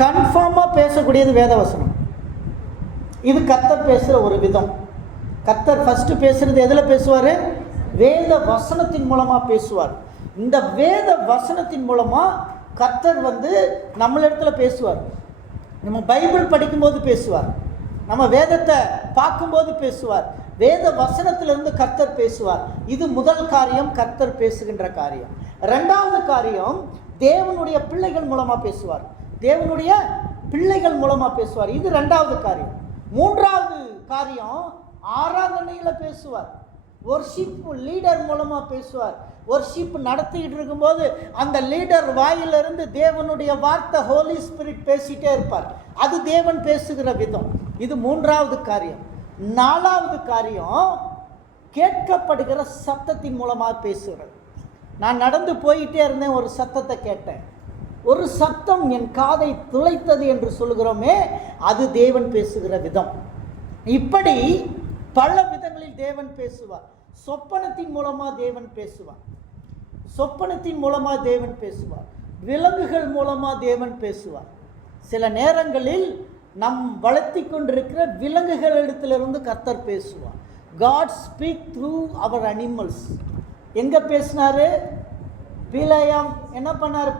கன்ஃபார்மாக பேசக்கூடியது வேதவசனம். இது கர்த்தர் பேசுகிற ஒரு விதம். கர்த்தர் ஃபஸ்ட்டு பேசுகிறது எதில் பேசுவார்? வேத வசனத்தின் மூலமாக பேசுவார். இந்த வேத வசனத்தின் மூலமாக கர்த்தர் நம்மளிடத்துல பேசுவார். நம்ம பைபிள் படிக்கும்போது பேசுவார், நம்ம வேதத்தை பார்க்கும்போது பேசுவார், வேத வசனத்திலிருந்து கர்த்தர் பேசுவார். இது முதல் காரியம், கர்த்தர் பேசுகின்ற காரியம். ரெண்டாவது காரியம், தேவனுடைய பிள்ளைகள் மூலமாக பேசுவார். தேவனுடைய பிள்ளைகள் மூலமாக பேசுவார். இது ரெண்டாவது காரியம். மூன்றாவது காரியம், ஆராதனையில் பேசுவார். ஒர்ஷிப் லீடர் மூலமாக பேசுவார். ஒர்ஷிப் நடத்திக்கிட்டு இருக்கும்போது அந்த லீடர் வாயிலிருந்து தேவனுடைய வார்த்தை, ஹோலி ஸ்பிரிட் பேசிகிட்டே இருப்பார். அது தேவன் பேசுகிற விதம். இது மூன்றாவது காரியம். நாலாவது காரியம், கேட்கப்படுகிற சத்தத்தின் மூலமாக பேசுகிறது. நான் நடந்து போயிட்டே இருந்தேன், ஒரு சத்தத்தை கேட்டேன். ஒரு சத்தம் என் காதை துளைத்தது என்று சொல்கிறோமே, அது தேவன் பேசுகிற விதம். இப்படி பல விதங்களில் தேவன் பேசுவார். சொப்பனத்தின் மூலமாக தேவன் பேசுவார். சொப்பனத்தின் மூலமாக தேவன் பேசுவார். விலங்குகள் மூலமாக தேவன் பேசுவார். சில நேரங்களில் நம் வளர்த்தி கொண்டிருக்கிற விலங்குகளிடத்திலிருந்து கர்த்தர் பேசுவார். God speak through our animals. எங்கே பேசினார்? பீலாயாம் என்ன பண்ணார்?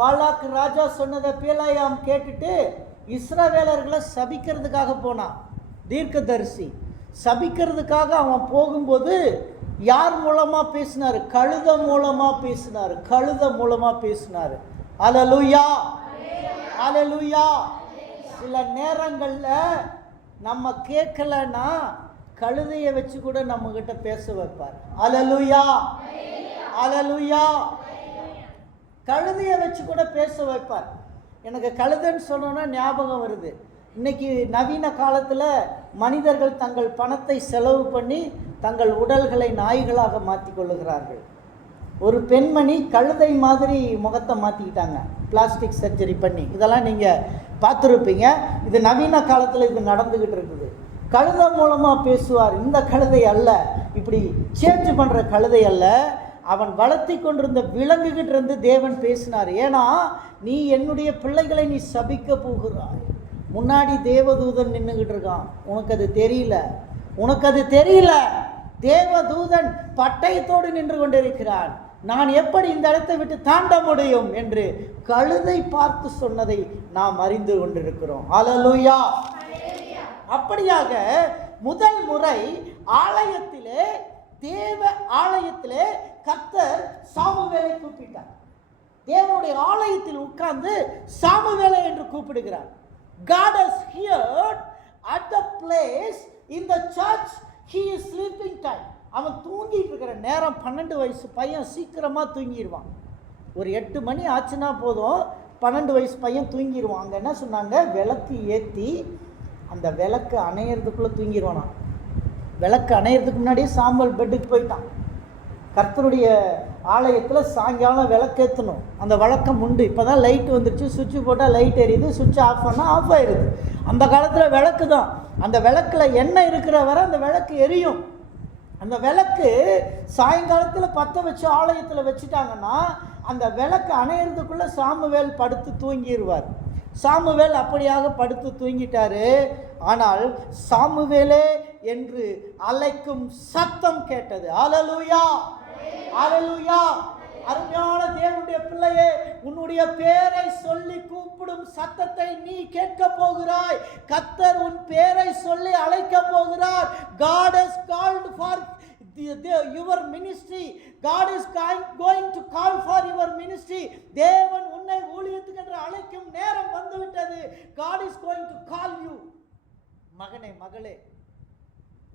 பாலாக் ராஜா சொன்னதை பீலாயாம் கேட்டுட்டு இஸ்ரவேலர்களை சபிக்கிறதுக்காக போனான். தீர்க்கதரிசி சபிக்கிறதுக்காக அவன் போகும்போது யார் மூலமாக பேசினார்? கழுத மூலமாக பேசினார். கழுத மூலமாக பேசினார். அல்லேலூயா, அல்லேலூயா. சில நேரங்களில் நம்ம கேட்கலன்னா கழுதையை வச்சு கூட நம்மகிட்ட பேச வைப்பார். அல்லேலூயா, அல்லேலூயா. கழுதையை வச்சு கூட பேச வைப்பார். எனக்கு கழுதைன்னு சொன்னோன்னா ஞாபகம் வருது. இன்னைக்கு நவீன காலத்தில் மனிதர்கள் தங்கள் பணத்தை செலவு பண்ணி தங்கள் உடல்களை நாய்களாக மாற்றி கொள்ளுகிறார்கள். ஒரு பெண்மணி கழுதை மாதிரி முகத்தை மாற்றிக்கிட்டாங்க, பிளாஸ்டிக் சர்ஜரி பண்ணி. இதெல்லாம் நீங்கள் பார்த்துருப்பீங்க. இது நவீன காலத்தில் இது நடந்துக்கிட்டு இருக்குது. கழுதை மூலமாக பேசுவார். இந்த கழுதை அல்ல, இப்படி சேஞ்ச் பண்ணுற கழுதை அல்ல. அவன் வளர்த்தி கொண்டிருந்த விலங்குகிட்ட இருந்து தேவன் பேசினார். ஏன்னா நீ என்னுடைய பிள்ளைகளை நீ சபிக்க போகிறாய். முன்னாடி தேவதூதன் நின்றுக்கிட்டு இருக்கான். உனக்கு அது தெரியல, உனக்கு அது தெரியல. தேவதூதன் பட்டயத்தோடு நின்று கொண்டிருக்கிறான். நான் எப்படி இந்த இடத்தை விட்டு தாண்ட முடியும் என்று கழுதை பார்த்து சொன்னதை நாம் அறிந்து கொண்டிருக்கிறோம். அல்லேலூயா. அப்படியாக முதல் முறை ஆலயத்திலே, தேவ ஆலயத்திலே கர்த்தர் சாமுவேலை கூப்பிட்டார். தேவனுடைய ஆலயத்தில் உட்கார்ந்து சாமுவேலை என்று கூப்பிடுகிறார். God has heard at the place in the church he is sleeping time. அவன் தூங்கிட்டு இருக்கிற நேரம் 12 வயசு பையன் சீக்கிரமாக தூங்கிடுவான். ஒரு 8 மணி ஆச்சுன்னா போதும், 12 வயசு பையன் தூங்கிடுவான். அங்கே என்ன சொன்னாங்க? விளக்கு ஏற்றி அந்த விளக்கு அணையிறதுக்குள்ளே தூங்கிடுவானா. விளக்கு அணையிறதுக்கு முன்னாடியே சாம்பல் பெட்டுக்கு போயிட்டான். கர்த்தருடைய ஆலயத்தில் சாயங்காலம் விளக்கேற்றணும், அந்த வழக்கம் உண்டு. இப்போ தான் லைட் வந்துடுச்சு, சுவிட்சு போட்டால் லைட் எரியுது, சுவிட்ச் ஆஃப் பண்ணால் ஆஃப் ஆயிடுது. அந்த காலத்தில் விளக்கு தான். அந்த விளக்கில் எண்ணெய் இருக்கிற வரை அந்த விளக்கு எரியும். அந்த விளக்கு சாயங்காலத்தில் பற்ற வச்சு ஆலயத்தில் வச்சுட்டாங்கன்னா அந்த விளக்கு அணையிறதுக்குள்ளே சாமுவேல் படுத்து தூங்கிடுவார். சாமுவேல் அப்படியாக படுத்து தூங்கிட்டாரு. ஆனால் சாமுவேலே என்று அழைக்கும் சத்தம் கேட்டது. அல்லேலூயா, அல்லேலூயா. அருமையான தேவனுடைய பிள்ளையே, உன்னுடைய பேரை சொல்லி கூப்பிடும் சத்தத்தை நீ கேட்க போகிறாய். கர்த்தர் உன் பேரை சொல்லி அழைக்க போகிறார். God has called for your ministry. God is going to call for your ministry. தேவன் உன்னை ஊழியத்துக்கு என்று அழைக்கும் நேரம் வந்துவிட்டது. God is going to call you. மகனே, மகளே,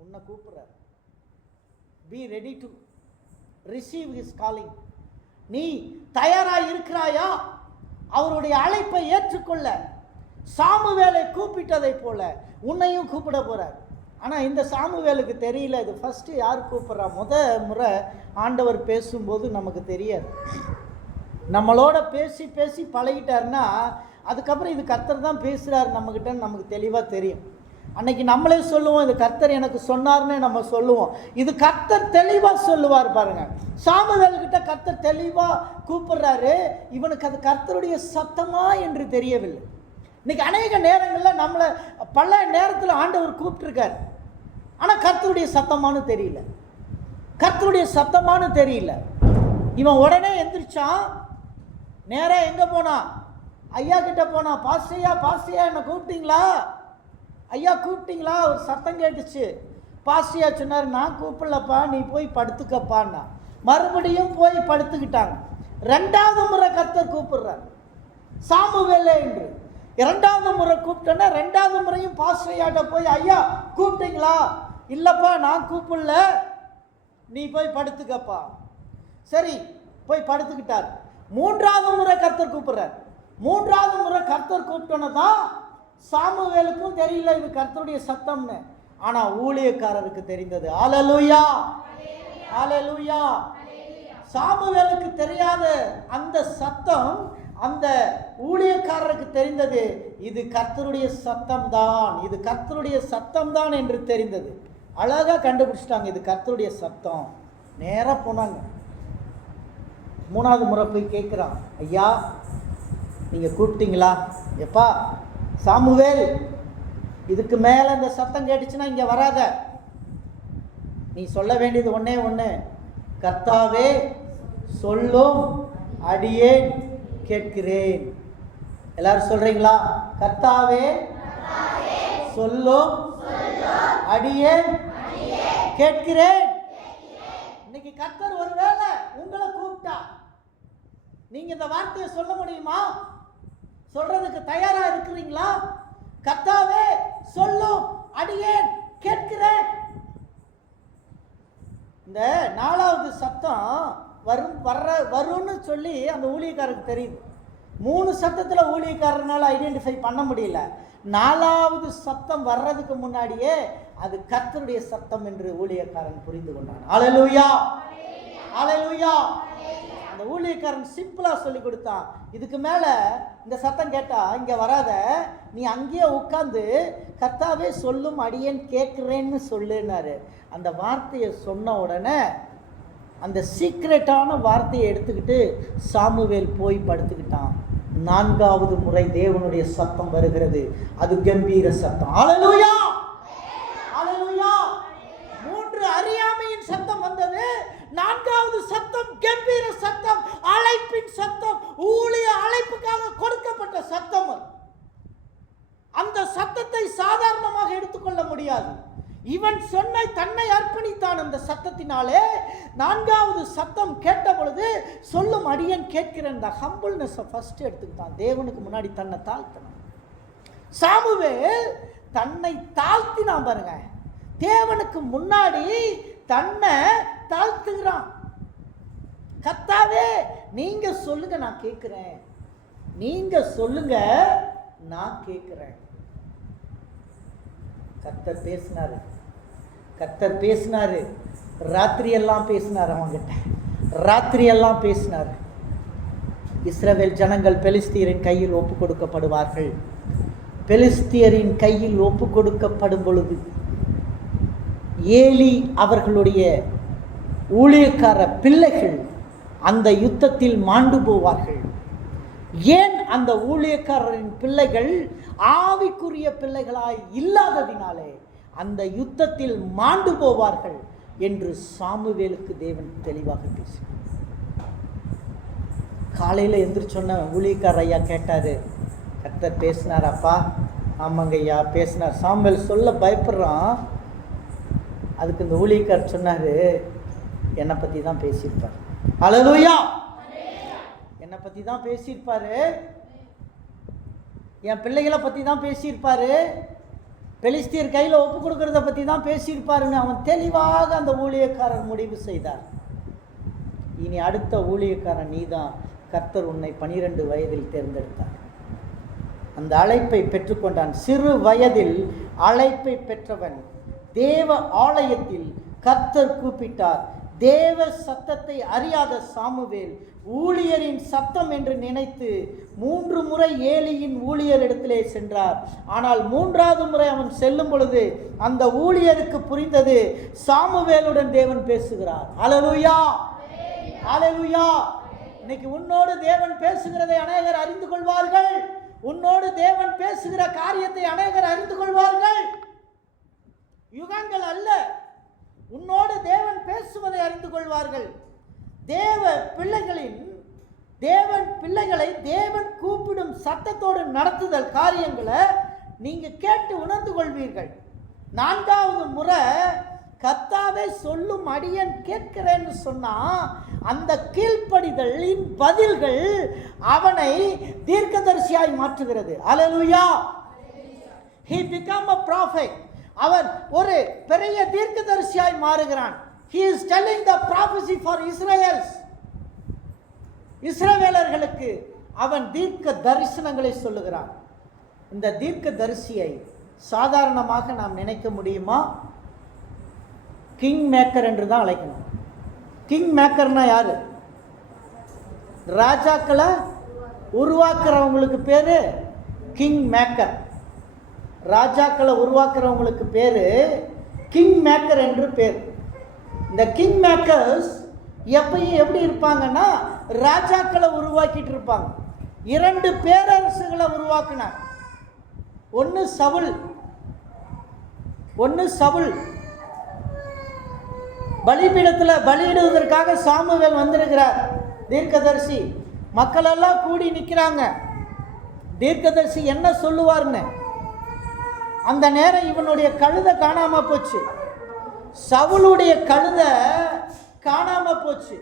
உன்னை கூப்பிடுறார். Be ready to receive his calling. நீ தயாராக இருக்கிறாயா? அவருடைய அழைப்பை ஏற்றுக்கொள்ள சாமுவேலை கூப்பிட்டதை போல உன்னையும் கூப்பிட போறார். ஆனால் இந்த சாமுவேலுக்கு தெரியல. இது ஃபஸ்ட்டு யார் கூப்பிட்றா? முறை ஆண்டவர் பேசும்போது நமக்கு தெரியாது. நம்மளோட பேசி பேசி பழகிட்டாருன்னா அதுக்கப்புறம் இது கர்த்தர் தான் பேசுகிறார் நம்மக்கிட்ட நமக்கு தெளிவாக தெரியும். அன்னைக்கு நம்மளே சொல்லுவோம், இது கர்த்தர் எனக்கு சொன்னார்னு நம்ம சொல்லுவோம். இது கர்த்தர் தெளிவாக சொல்லுவார் பாருங்க. சாமுவேல் கிட்ட கர்த்தர் தெளிவாக கூப்பிடுறாரு. இவனுக்கு அது கர்த்தருடைய சத்தமா என்று தெரியவில்லை. இன்னைக்கு அநேக நேரங்களில் நம்மளை பல நேரத்தில் ஆண்டவர் கூப்பிட்டுருக்கார், ஆனால் கர்த்தருடைய சத்தமானு தெரியல. கர்த்தருடைய சத்தமானு தெரியல. இவன் உடனே எந்திரிச்சான், நேராக எங்கே போனான்? ஐயா கிட்ட போனான். பாஸ்டையா என்னை கூப்பிட்டீங்களா? ஐயா கூப்பிட்டீங்களா? ஒரு சத்தம் கேட்டுச்சு. பாஸ்டையா சொன்னார், நான் கூப்பிடலப்பா, நீ போய் படுத்துக்கப்பான்னா. மறுபடியும் போய் படுத்துக்கிட்டாங்க. 2வது முறை கர்த்தர் கூப்பிடுறார், சாமுவேலே என்று. 2வது முறை கூப்பிட்டோன்னா 2வது முறையும் பாஸ்டையாட்ட போய், ஐயா கூப்பிட்டீங்களா? இல்லைப்பா நான் கூப்பிடல, நீ போய் படுத்துக்கப்பா. சரி போய் படுத்துக்கிட்டார். 3வது முறை கர்த்தர் கூப்பிடுறார். 3வது முறை கர்த்தர் கூப்பிட்டோன்னு தான் சாமுவேலுக்கும் தெரியல இது கர்த்தருடைய சத்தம்னு, ஆனா ஊழியக்காரருக்கு தெரிந்தது. ஹல்லேலூயா, ஹல்லேலூயா. சாமுவேலுக்கு தெரியாத அந்த சத்தம் அந்த ஊழியக்காரருக்கு தெரிந்தது. இது கர்த்தருடைய சத்தம் தான், இது கர்த்தருடைய சத்தம் தான் என்று தெரிந்தது. அழகா கண்டுபிடிச்சிட்டாங்க, இது கர்த்தருடைய சத்தம். நேராக போனாங்க. 3வது முறை போய் கேட்குறான், ஐயா நீங்கள் கூப்பிட்டீங்களா? எப்பா சாமுவேல், இதுக்கு மேலே இந்த சத்தம் கேட்டுச்சுன்னா இங்கே வராத. நீ சொல்ல வேண்டியது ஒன்றே ஒன்று, கர்த்தாவே சொல்லும் அடியேன் கேட்கிறேன். எல்லாரும் சொல்றீங்களா? கர்த்தாவே சொல்லும் அடியேன் கேட்கிறேன். இன்னைக்கு கர்த்தர் ஒருவேளை உங்களை கூப்பிட்டா நீங்க இந்த வார்த்தையை சொல்ல முடியுமா? சொல்றதுக்கு தயாரா இருக்கிறீங்களா? கர்த்தாவே சொல்லும் அடியேன் கேட்கிறேன். இந்த 4வது சத்தம் வரும்னு சொல்லி அந்த ஊழியக்காரருக்கு தெரியுது. 3 சத்தத்தில் ஊழியக்காரனால ஐடென்டிஃபை பண்ண முடியல. 4வது சத்தம் வர்றதுக்கு முன்னாடியே அது கர்த்தருடைய சத்தம் என்று ஊழியக்காரன் புரிந்து கொண்டான். ஹல்லேலூயா, ஹல்லேலூயா. அந்த ஊழியக்காரன் சிம்பிளா சொல்லி கொடுத்தான், இதுக்கு மேல இந்த சத்தம் கேட்டா இங்க வராத, நீ அங்கேயே உட்கார்ந்து கர்த்தாவே சொல்லும் அடியேன் கேட்கிறேன்னு சொல்லுனாரு. அந்த வார்த்தையை சொன்ன உடனே அந்த சீக்ரெட்டான வார்த்தையை எடுத்துக்கிட்டு சாமுவேல் போய் படுத்துக்கிட்டான். 4வது முறை தேவனுடைய சத்தம் வருகிறது. அது கம்பீர சத்தம். ஹல்லேலூயா, ஹல்லேலூயா. 3 அறியாமையின் சத்தம் வந்தது. 4வது சத்தம் கம்பீர சத்தம், அழைப்பின் சத்தம், ஊழிய அழைப்புக்காக கொடுக்கப்பட்ட சத்தம். அந்த சத்தத்தை சாதாரணமாக எடுத்துக்கொள்ள முடியாது. இவன் சொன்ன தன்னை அர்ப்பணித்தான் அந்த சத்தத்தினாலே. 4வது சத்தம் கேட்ட பொழுது சொல்லும் அடியேன் கேட்கிறேன். இந்த ஹம்பிள்னஸை ஃபர்ஸ்ட் எடுத்துக்கிட்டான். தேவனுக்கு முன்னாடி தன்னை தாழ்த்தினான். சாமுவேல் தன்னை தாழ்த்தினான் பாருங்க. தேவனுக்கு முன்னாடி தன்னை தாழ்த்துகிறான். கர்த்தாவே நீங்க சொல்லுங்க நான் கேட்கிறேன், நீங்க சொல்லுங்க நான் கேட்கிறேன். கர்த்தர் பேசினாரு, கர்த்தர் பேசினாரு. ராத்திரியெல்லாம் பேசினார். அவங்கிட்ட ராத்திரியெல்லாம் பேசினார். இஸ்ரவேல் ஜனங்கள் பெலிஸ்தியரின் கையில் ஒப்பு கொடுக்கப்படுவார்கள். பெலிஸ்தியரின் கையில் ஒப்பு கொடுக்கப்படும் பொழுது ஏலி அவர்களுடைய ஊழியக்கார பிள்ளைகள் அந்த யுத்தத்தில் மாண்டு போவார்கள். ஏன் அந்த ஊழியக்காரரின் பிள்ளைகள் ஆவிக்குரிய பிள்ளைகளாய் இல்லாததினாலே அந்த யுத்தத்தில் மாண்டு போவார்கள் என்று சாமுவேலுக்கு தேவன் தெளிவாக பேசினார். காலையில் எந்திரிச்சொன்ன ஊழியக்கார ஐயா கேட்டாரு, கர்த்தர் பேசினார் அப்பா? ஆமாங்க ஐயா பேசினார். சாமுவேல் சொல்ல பயப்படுறான். அதுக்கு இந்த ஊழியக்காரர் சொன்னாரு, என்னை பற்றி தான் பேசியிருப்பார். ஹல்லேலூயா, என்னை பற்றி தான் பேசியிருப்பாரு, என் பிள்ளைகளை பற்றி தான் பேசியிருப்பாரு, பெலிஸ்தியர் கையில் ஒப்பு கொடுக்கறத பற்றி தான் பேசியிருப்பாருன்னு அவன் தெளிவாக அந்த ஊழியக்காரர் முடிவு செய்தார். இனி அடுத்த ஊழியக்காரன் நீதான். கர்த்தர் உன்னை 12 வயதில் தேர்ந்தெடுத்தார். அந்த அழைப்பை பெற்றுக்கொண்டான். சிறு வயதில் அழைப்பை பெற்றவன். தேவ ஆலயத்தில் கர்த்தர் கூப்பிட்டார். தேவ சத்தத்தை அறியாத சாமுவேல் ஊழியரின் சத்தம் என்று நினைத்து 3 முறை ஏலியின் ஊழியர் இடத்திலே சென்றார். ஆனால் 3வது முறை அவன் செல்லும் பொழுது அந்த ஊழியருக்கு புரிந்தது, சாமுவேலுடன் தேவன் பேசுகிறார். அல்லேலூயா, அல்லேலூயா. இன்னைக்கு உன்னோடு தேவன் பேசுகிறதை அநேகர் அறிந்து கொள்வார்கள். உன்னோடு தேவன் பேசுகிற காரியத்தை அநேகர் அறிந்து கொள்வார்கள். யுகங்கள் அல்ல, உன்னோடு தேவன் பேசுவதை அறிந்து கொள்வார்கள். தேவன் பிள்ளைகளை தேவன் கூப்பிடும் சத்தத்தோடு நடத்துதல் காரியங்களை நீங்க கேட்டு உணர்ந்து கொள்வீர்கள். 4வது முறை கர்த்தாவே சொல்லும் அடியேன் கேட்கிறேன்னு சொன்னா அந்த கீழ்ப்படிதலின் பதில்கள் அவனை தீர்க்கதரிசியாய் மாற்றுகிறது. அல்லேலூயா. He become a prophet. அவன் ஒரு பெரிய தீர்க்கதரிசியாய் மாறுகிறான். He is telling the prophecy for Israel. இஸ்ரவேலர்களுக்கு அவன் தீர்க்க தரிசனங்களை சொல்லுகிறான். இந்த தீர்க்க தரிசியை சாதாரணமாக நாம் நினைக்க முடியுமா? கிங் மேக்கர் என்று தான் அழைக்கணும். கிங் மேக்கர்னா யாரு? ராஜாக்களை உருவாக்குறவங்களுக்கு பேரு கிங் மேக்கர். ராஜாக்களை உருவாக்குறவங்களுக்கு பேரு கிங் மேக்கர் என்று பேர். இந்த கிங் மேக்கர்ஸ் எப்பயும் எப்படி இருப்பாங்கன்னா ராஜாக்களை உருவாக்கிட்டு இருப்பாங்க. 2 பேரரசுகளை உருவாக்கினார். ஒன்று சவுல். பலிபீடத்தில் பலியிடுவதற்காக சாமுவேல் வந்திருக்கிறார். தீர்க்கதரிசி மக்கள் எல்லாம் கூடி நிற்கிறாங்க. தீர்க்கதரிசி என்ன சொல்லுவார்னு. அந்த நேரம் இவனுடைய கழுதை காணாம போச்சு. சவுளுடைய கழுதை காணாம போச்சு.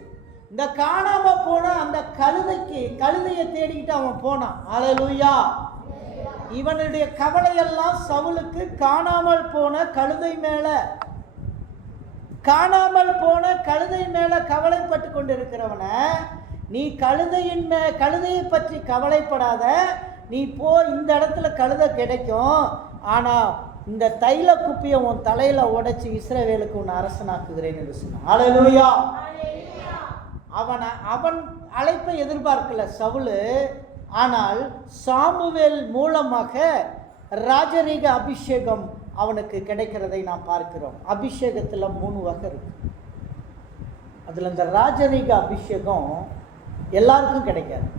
இந்த காணாம போன அந்த கழுதையை தேடிக்கிட்டு அவன் போனான். அல்லேலூயா. இவனுடைய கவலையெல்லாம் சவுலுக்கு காணாமல் போன கழுதை மேல கவலைப்பட்டு கொண்டிருக்கிறவன, நீ கழுதையை பற்றி கவலைப்படாத, நீ போ, இந்த இடத்துல கழுதை கிடைக்கும், ஆனா இந்த தைல குப்பியை உன் தலையில உடைச்சு இஸ்ரவேலுக்கு உன் அரசனாக்குகிறேன் என்று சொன்னான். அல்லேலூயா. அவன் அழைப்பை எதிர்பார்க்கல சவுலு. ஆனால் சாமுவேல் மூலமாக ராஜரீக அபிஷேகம் அவனுக்கு கிடைக்கிறதை நாம் பார்க்கிறோம். அபிஷேகத்தில் 3 வகை இருக்கு. அதில் இந்த ராஜரீக அபிஷேகம் எல்லாருக்கும் கிடைக்காது.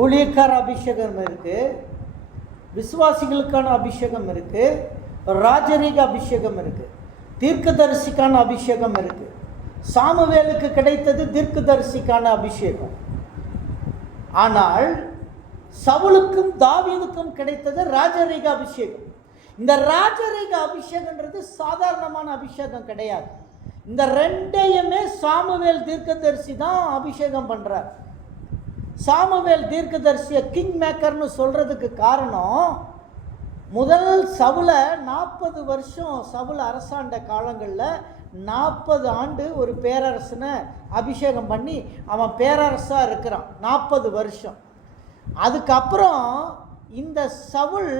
ஊழியக்கார அபிஷேகம் இருக்கு, விசுவாசிகளுக்கான அபிஷேகம் இருக்கு, ராஜரீக அபிஷேகம் இருக்கு, தீர்க்கதரிசிக்கான அபிஷேகம் இருக்கு. சாமுவேலுக்கு கிடைத்தது தீர்க்கதரிசிக்கான அபிஷேகம். ஆனால் சவுலுக்கும் தாவீதுக்கும் கிடைத்தது ராஜரீக அபிஷேகம். இந்த ராஜரீக அபிஷேகம்ன்றது சாதாரணமான அபிஷேகம் கிடையாது. இந்த 2யுமே சாமுவேல் தீர்க்கதரிசி தான் அபிஷேகம் பண்றார். சாமுவேல் தீர்க்கதரிசியை கிங் மேக்கர்னு சொல்றதுக்கு காரணம், முதல் சவுலை 40 வருஷம் சவுல் அரசாண்ட காலங்களில் 40 ஆண்டு ஒரு பேரரசனை அபிஷேகம் பண்ணி அவன் பேரரசாக இருக்கிறான் 40 வருஷம். அதுக்கப்புறம் இந்த சவுல்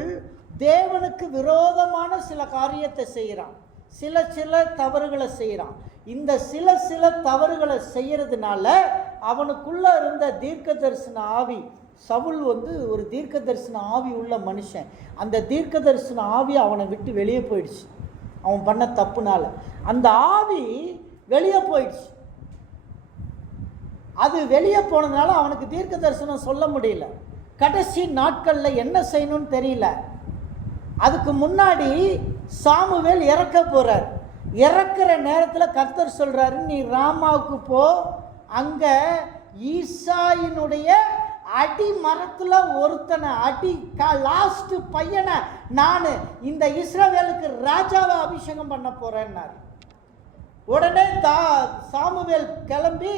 தேவனுக்கு விரோதமான சில காரியத்தை செய்கிறான், சில தவறுகளை செய்கிறான். இந்த சில தவறுகளை செய்யறதுனால அவனுக்குள்ள இருந்த தீர்க்க தரிசன ஆவி, சவுல் ஒரு தீர்க்க தரிசன ஆவி உள்ள மனுஷன், அந்த தீர்க்க தரிசன ஆவி அவனை விட்டு வெளியே போயிடுச்சு. அவன் பண்ண தப்புனால அந்த ஆவி வெளியே போயிடுச்சு. அது வெளியே போனதுனால அவனுக்கு தீர்க்க தரிசனம் சொல்ல முடியல. கடைசி நாட்களில் என்ன செய்யணும்னு தெரியல. அதுக்கு முன்னாடி சாமுவேல் இறக்க போறார். இறக்குற நேரத்தில் கர்த்தர் சொல்றாரு, நீ ராமாவுக்கு போ, அங்க ஈசாயினுடைய அடி மரத்துல ஒருத்தனை லாஸ்ட் பையனை நான் இந்த இஸ்ரவேலுக்கு ராஜாவை அபிஷேகம் பண்ண போறேன்னாரு. உடனே சாமுவேல் கிளம்பி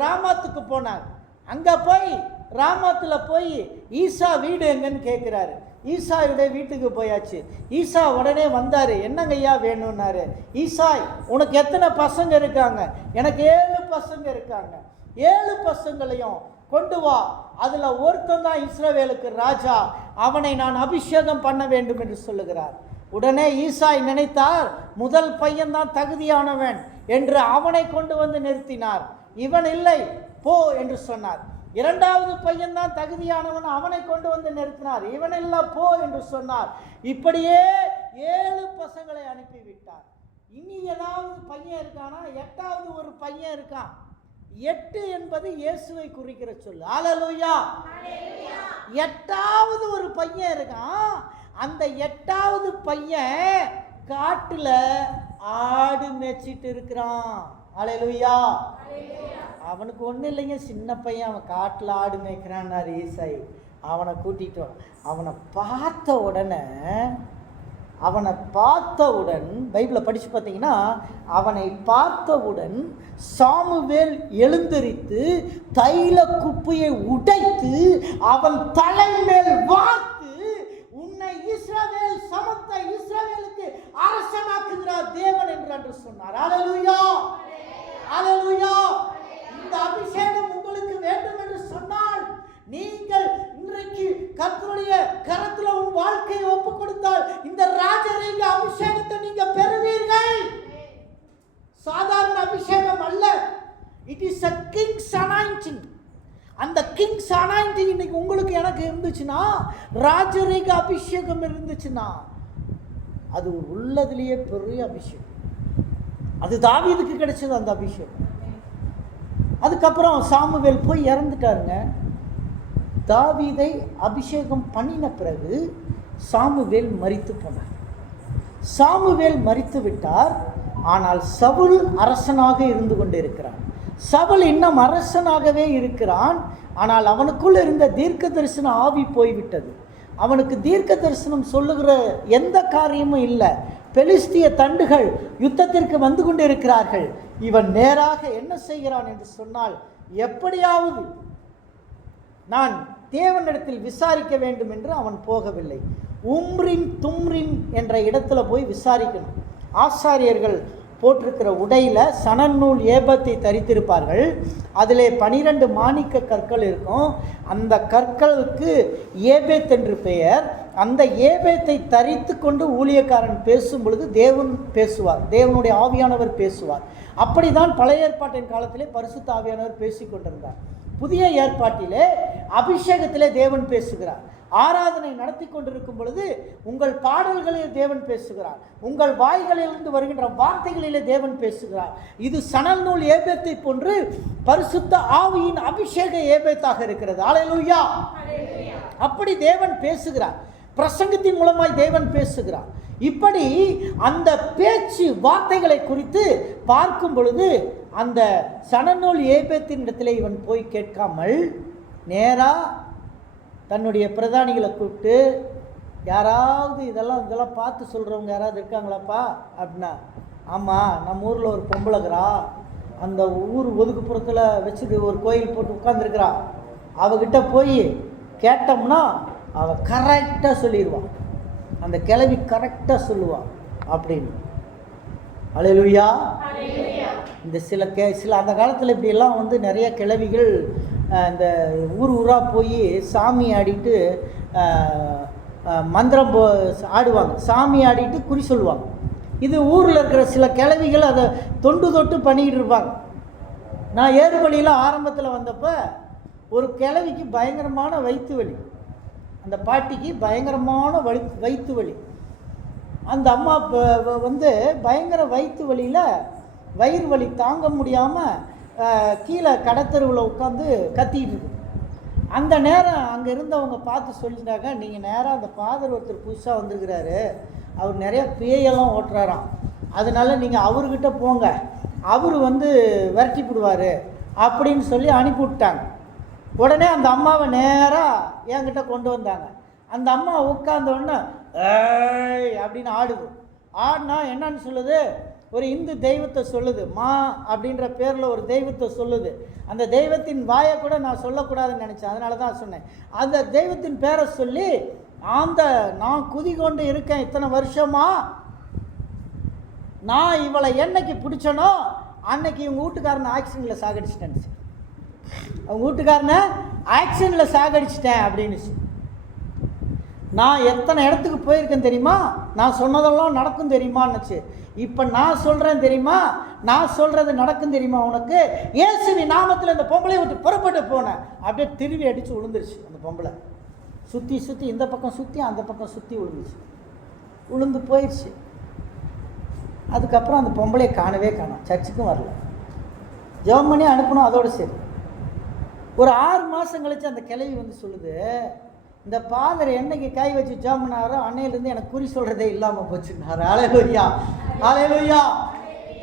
ராமாத்துக்கு போனார். அங்க போய் ராமாத்துல போய் ஈசா வீடு எங்கன்னு கேட்கிறாரு. ஈசாயுடைய வீட்டுக்கு போயாச்சு. ஈசா உடனே வந்தாரு. என்னங்க ஐயா வேணும்னாரு. ஈசாய், உனக்கு எத்தனை பசங்க இருக்காங்க? எனக்கு 7 பசங்க இருக்காங்க. 7 பசங்களையும் கொண்டு வா, அதுல ஒருத்தன் தான் இஸ்ரவேலுக்கு ராஜா, அவனை நான் அபிஷேகம் பண்ண வேண்டும் என்று சொல்லுகிறார். உடனே ஈசாய் நினைத்தார், முதல் பையன் தான் தகுதியானவன் என்று அவனை கொண்டு வந்து நிறுத்தினார். இவன் இல்லை, போ என்று சொன்னார். இரண்டாவது பையன் தான் தகுதியானவன், அவனை கொண்டு வந்து நிறுத்தினார். இவனெல்லாம் போ என்று சொன்னார். இப்படியே 7 பசங்களை அனுப்பிவிட்டார். இனி ஏதாவது பையன் இருக்கானா? 8வது ஒரு பையன் இருக்கான். 8 என்பது இயேசுவை குறிக்கிற சொல்லு. ஹல்லேலூயா. 8வது ஒரு பையன் இருக்கான். அந்த 8வது பையன் காட்டுல ஆடு மேய்ச்சிட்டு இருக்கிறான். ஹல்லேலூயா. அவனுக்கு ஒன்றும் இல்லைங்க, சின்ன பையன், அவன் காட்டில் ஆடு மேய்க்கிறான்னாரு ஈசாய். அவனை கூட்டிட்டோம். அவனை பார்த்தவுடன் பைபிளை படித்து பார்த்தீங்கன்னா, அவனை பார்த்தவுடன் சாமுவேல் எழுந்தரித்து தைல குப்பையை உடைத்து அவன் தலைமேல் வார்த்து, உன்னை இஸ்ரவேல் சமத்த இஸ்ரவேலுக்கு அரசனாக்குகிறார் தேவன் என்று சொன்னார். ஹல்லேலூயா. ஹல்லேலூயா. இந்த அபிஷேகம் உங்களுக்கு வேண்டும் என்று சொன்னால், நீங்கள் இன்றைக்கு கர்த்தருடைய கரத்துல உன் வாழ்க்கையை ஒப்பு கொடுத்தால் இந்த ராஜரீக அபிஷேகத்தை நீங்க பெறுவீர்கள். சாதாரண அபிஷேகம் அல்ல. It is a king's anointing. அந்த கிங்ஸ் அனாயிண்டிங் இன்னைக்கு உங்களுக்கு எனக்கு இருந்துச்சுன்னா, ராஜரீக அபிஷேகம் இருந்துச்சுன்னா, அது உள்ளதுலேயே பெரிய அபிஷேகம். அது தாவீதுக்கு கிடைச்சது அந்த அபிஷேகம். அதுக்கப்புறம் சாமுவேல் போய் இறந்துட்டாருங்க. தாவீதை அபிஷேகம் பண்ணின பிறகு சாமுவேல் மரித்து போனார். சாமுவேல் மரித்து விட்டார். ஆனால் சவுல் அரசனாக இருந்து கொண்டிருக்கிறான். சவுல் இன்னும் அரசனாகவே இருக்கிறான். ஆனால் அவனுக்குள் இருந்த தீர்க்க தரிசன ஆவி போய்விட்டது. அவனுக்கு தீர்க்க தரிசனம் சொல்லுகிற எந்த காரியமும் இல்லை. பெலிஸ்திய தண்டுகள் யுத்தத்திற்கு வந்து கொண்டிருக்கிறார்கள். இவன் நேராக என்ன செய்கிறான் என்று சொன்னால், எப்படியாவது நான் தேவனிடத்தில் விசாரிக்க வேண்டும் என்று அவன் போகவில்லை. உம்ரின் தும்ரின் என்ற இடத்துல போய் விசாரிக்கணும். ஆசாரியர்கள் போட்டிருக்கிற உடையில் சணநூல் ஏபத்தை தரித்திருப்பார்கள். அதிலே 12 மாணிக்க கற்கள் இருக்கும். அந்த கற்களுக்கு ஏபேத் என்று பெயர். அந்த ஏபேத்தை தரித்து கொண்டு ஊழியக்காரன் பேசும் பொழுது தேவன் பேசுவார், தேவனுடைய ஆவியானவர் பேசுவார். அப்படிதான் பழைய ஏற்பாட்டின் காலத்திலே பரிசுத்த ஆவியானவர் பேசி கொண்டிருந்தார். புதிய ஏற்பாட்டிலே அபிஷேகத்திலே தேவன் பேசுகிறார். ஆராதனை நடத்தி கொண்டிருக்கும் பொழுது உங்கள் பாடல்களில் தேவன் பேசுகிறார். உங்கள் வாய்களிலிருந்து வருகின்ற வார்த்தைகளிலே தேவன் பேசுகிறார். இது சணல் நூல் ஏபேத்தை போன்று பரிசுத்த ஆவியின் அபிஷேக ஏபேத்தாக இருக்கிறது. ஹல்லேலூயா. அப்படி தேவன் பேசுகிறார். பிரசங்கத்தின் மூலமாய் தேவன் பேசுகிறார். இப்படி அந்த பேச்சு வார்த்தைகளை குறித்து பார்க்கும் பொழுது அந்த சணநூல் ஏபேத்தின் இடத்துல இவன் போய் கேட்காமல் நேராக தன்னுடைய பிரதானிகளை கூப்பிட்டு, யாராவது இதெல்லாம் பார்த்து சொல்கிறவங்க யாராவது இருக்காங்களாப்பா அப்படின்னா, ஆமாம், நம்ம ஊரில் ஒரு பொம்பளைக்கிறா, அந்த ஊர் ஒதுக்குப்புறத்தில் வச்சுட்டு ஒரு கோயில் போட்டு உட்காந்துருக்கிறா, அவகிட்ட போய் கேட்டோம்னா அவள் கரெக்டாக சொல்லிடுவான், அந்த கிழவி கரெக்டாக சொல்லுவான் அப்படின்னு. ஹல்லேலூயா. இந்த சில அந்த காலத்தில் இப்படியெல்லாம் வந்து நிறைய கிழவிகள் இந்த ஊராக போய் சாமி ஆடிட்டு மந்திரம் ஆடுவாங்க, சாமி ஆடிட்டு குறி சொல்லுவாங்க. இது ஊரில் இருக்கிற சில கிழவிகள் அதை தொட்டு பண்ணிக்கிட்டு இருப்பாங்க. நான் ஏறுபடியில் ஆரம்பத்தில் வந்தப்போ ஒரு கிழவிக்கு பயங்கரமான வயிற்று வலி, அந்த பாட்டிக்கு பயங்கரமான வயிற்று வலி. அந்த அம்மா வந்து பயங்கர வயிற்று வலியில் வயிறு வலி தாங்க முடியாமல் கீழே கடத்தெருவில் உட்காந்து கத்திக்கிட்டு இருக்கு. அந்த நேரம் அங்கே இருந்தவங்க பார்த்து சொல்லிட்டாங்க, நீங்கள் நேராக அந்த ஃபாதர் ஒருத்தர் புதுசாக வந்திருக்கிறாரு, அவர் நிறைய பேயெல்லாம் ஓட்டுறாராம், அதனால் நீங்கள் அவர்கிட்ட போங்க, அவர் வந்து விரட்டி விடுவார் அப்படின்னு சொல்லி அனுப்பிவிட்டாங்க. உடனே அந்த அம்மாவை நேராக என்கிட்ட கொண்டு வந்தாங்க. அந்த அம்மா உட்கார்ந்தோடனே ஏய் அப்படின்னு ஆடுது. ஆடினா என்னன்னு சொல்லுது, ஒரு இந்து தெய்வத்தை சொல்லுது, மா அப்படின்ற பேரில் ஒரு தெய்வத்தை சொல்லுது. அந்த தெய்வத்தின் வாயை கூட நான் சொல்லக்கூடாதுன்னு நினச்சேன், அதனால தான் சொன்னேன். அந்த தெய்வத்தின் பேரை சொல்லி, நான் குதி கொண்டு இருக்கேன் இத்தனை வருஷமா, நான் இவளை என்னைக்கு பிடிச்சனோ அன்னைக்கு இவங்க வீட்டுக்காரனை ஆக்சிடென்ட்டில் சாகடிச்சிட்டேன்னு, அவங்க வீட்டுக்காரனை ஆக்சிடென்ட்டில் சாகடிச்சிட்டேன் அப்படின்னு. நான் எத்தனை இடத்துக்கு போயிருக்கேன் தெரியுமா, நான் சொன்னதெல்லாம் நடக்கும் தெரியுமான்னுச்சு. இப்போ நான் சொல்கிறேன் தெரியுமா, நான் சொல்கிறது நடக்கும் தெரியுமா உனக்கு, இயேசுவின் நாமத்தில் இந்த பொம்பளை விட்டு புறப்பட்டு போனேன். அப்படியே திருவி அடித்து விழுந்துருச்சு. அந்த பொம்பளை சுற்றி சுற்றி இந்த பக்கம் சுற்றி அந்த பக்கம் சுற்றி விழுந்துச்சு, விழுந்து போயிடுச்சு. அதுக்கப்புறம் அந்த பொம்பளையை காணவே காணோம், சர்ச்சுக்கும் வரல. ஜெபம் பண்ணி அனுப்பணும், அதோடு சரி. ஒரு 6 மாதம் கழிச்சு அந்த கிழவி வந்து சொல்லுது, இந்த பாதர் என்னைக்கு கை வச்சு ஜெபம் பண்ணாரோ அன்னையிலேருந்து எனக்கு குறி சொல்கிறதே இல்லாமல் போச்சுன்னாரு. ஹல்லேலூயா, ஹல்லேலூயா.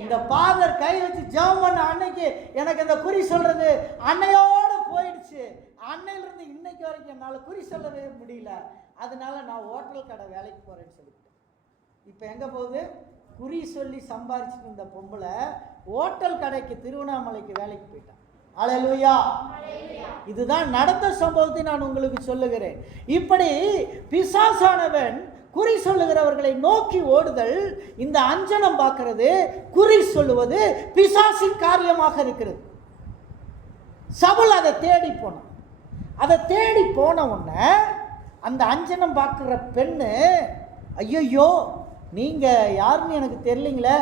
இந்த பாதர் கை வச்சு ஜெபம் பண்ண அன்னைக்கு எனக்கு இந்த குறி சொல்கிறது அன்னையோடு போயிடுச்சு. அன்னையிலேருந்து இன்னைக்கு வரைக்கும் என்னால் குறி சொல்லவே முடியல. அதனால நான் ஹோட்டல் கடை வேலைக்கு போகிறேன்னு சொல்லிவிட்டேன். இப்போ எங்கே போகுது, குறி சொல்லி சம்பாரிச்சுட்டு இருந்த பொம்பளை ஹோட்டல் கடைக்கு திருவண்ணாமலைக்கு வேலைக்கு போயிட்டான். ஹல்லேலூயா. இதுதான் நடந்த சம்பவத்தை நான் உங்களுக்கு சொல்லுகிறேன். இப்படி பிசாசானவன் குறி சொல்லுகிறவர்களை நோக்கி ஓடுதல், இந்த அஞ்சனம் பார்க்கிறது, குறி சொல்லுவது பிசாசின் காரியமாக இருக்கிறது. சவுல் அதை தேடி போனான். அதை தேடி போன உடனே அந்த அஞ்சனம் பார்க்குற பெண்ணு, ஐயோ நீங்கள் யாருன்னு எனக்கு தெரியலிங்களே,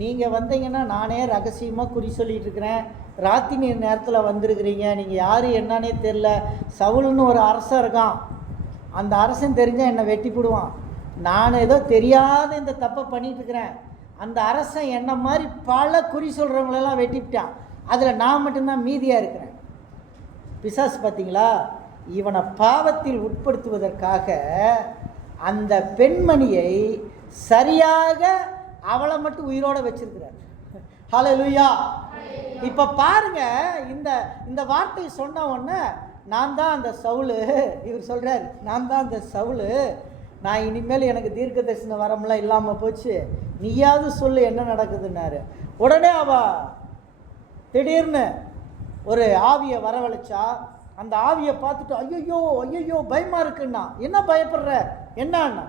நீங்கள் வந்தீங்கன்னா நானே ரகசியமாக குறி சொல்லிகிட்டு இருக்கிறேன், ராத்திரி நேரத்தில் வந்திருக்கிறீங்க, நீங்கள் யார் என்னன்னே தெரில, சவுல்னு ஒரு அரசன் இருக்கான், அந்த அரசன் தெரிஞ்சால் என்னை வெட்டி போடுவான், நான் ஏதோ தெரியாத இந்த தப்பை பண்ணிட்டுருக்கிறேன், அந்த அரசன் என்ன மாதிரி பல குறி சொல்கிறவங்களெல்லாம் வெட்டிவிட்டான், அதில் நான் மட்டும்தான் மீதியாக இருக்கிறேன். பிசாசு பார்த்தீங்களா, இவனை பாவத்தில் உட்படுத்துவதற்காக அந்த பெண்மணியை சரியாக அவளை மட்டும் உயிரோடு வச்சிருக்கிறார். ஹல்லேலூயா. இப்போ பாருங்க, இந்த வார்த்தை சொன்ன உடனே நான் தான் அந்த சவுலு, இவர் சொல்கிறார், நான் தான் அந்த சவுலு, நான் இனிமேல் எனக்கு தீர்க்க தரிசன வரமெல்லாம் இல்லாமல் போச்சு, நீயாவது சொல்லு என்ன நடக்குதுன்னாரு. உடனே திடீர்னு ஒரு ஆவியை வரவழைச்சா. அந்த ஆவியை பார்த்துட்டு ஐயோ பயமாக இருக்குன்னா, என்ன பயப்படுற என்னன்னா,